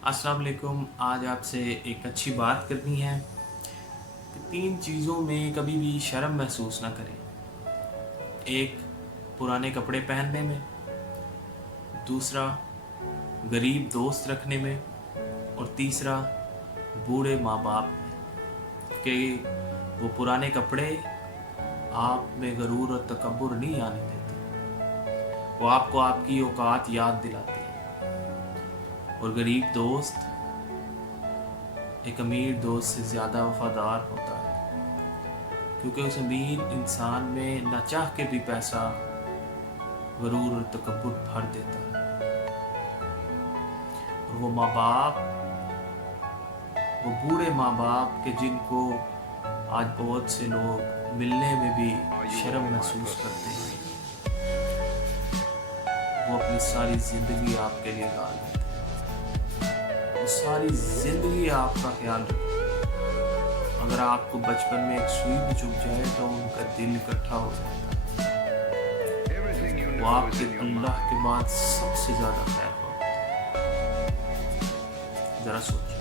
अस्सलाम वालेकुम। आज आपसे एक अच्छी बात करनी है कि 3 चीज़ों में कभी भी शर्म महसूस ना करें। एक, पुराने कपड़े पहनने में, दूसरा गरीब दोस्त रखने में और तीसरा बूढ़े माँ-बाप में। कि वो पुराने कपड़े आप में गरूर और तकब्बुर नहीं आने देते। वो आपको आपकी औकात याद दिलाते हैं। और गरीब दोस्त एक अमीर दोस्त से ज़्यादा वफादार होता है, क्योंकि उस अमीर इंसान में न चाह के भी पैसा गरूर और तकब्बुर भर देता है। और वो माँ बाप, वो बूढ़े माँ बाप के जिनको आज बहुत से लोग मिलने में भी शर्म महसूस करते हैं, वो अपनी सारी ज़िंदगी आपके लिए गाल देते हैं। वो सारी ज़िंदगी आपका ख्याल रखते हैं। अगर आपको बचपन में एक सुई भी चुभ जाए तो उनका दिल इकट्ठा हो जाता है। वो आपके अल्लाह के बाद सबसे ज़्यादा खैर होते हैं। ज़रा सोचिए।